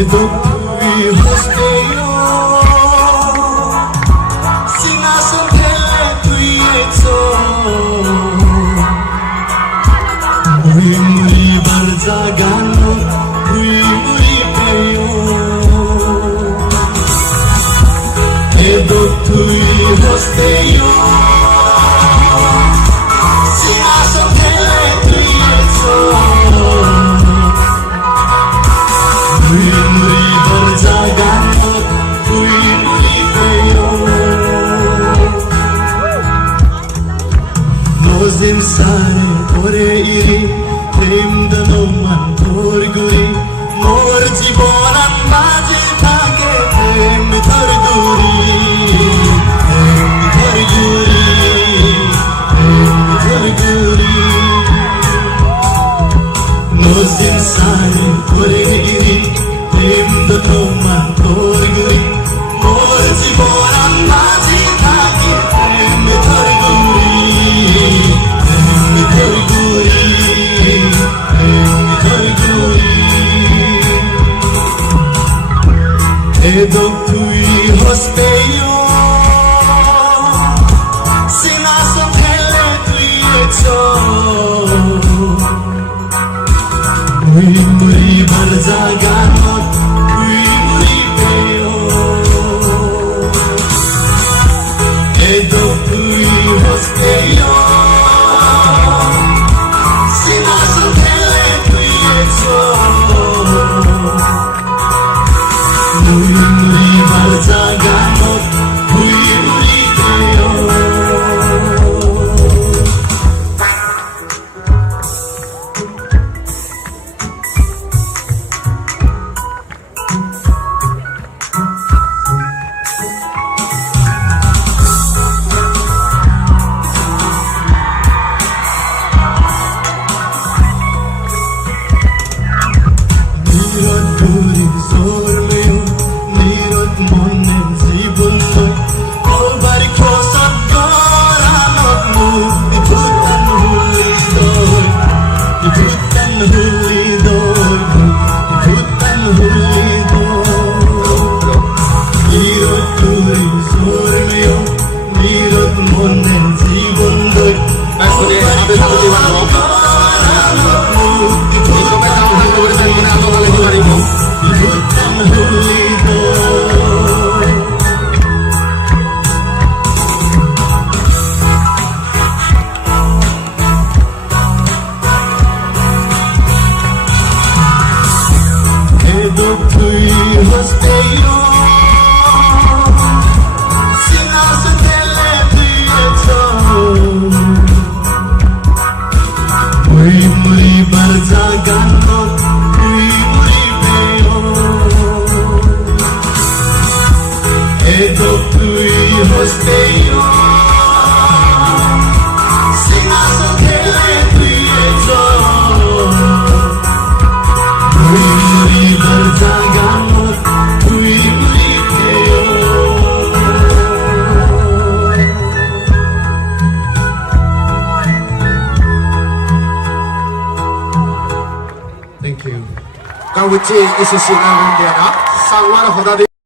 Edok hospeios sinason pelei Muri berjagan muri peyo Edok hospeios sinason pelei Muri berjagan muri peyo Nozim sare pore iri প্রেমদানমান তোর গুরি মোর জীবনান মাঝে থাকে প্রেম ধর গুরি প্রেম ধর গুরি প্রেম ধর গুরি নজিম সারে করে গিরি প্রেমদানমান তোর গুরি মোর জীবনান মাঝে থাকে প্রেম ধর গুরি প্রেম ধর গুরি Edok hospeios sinason pelei Muri berjagan muri peyo Edok hospeios sinason pelei Muri berjagan muri peyo Edok hospeios sinason pelei Muri berjagan muri peyo Thank you. Kang H.C Lalrinliana Serkawn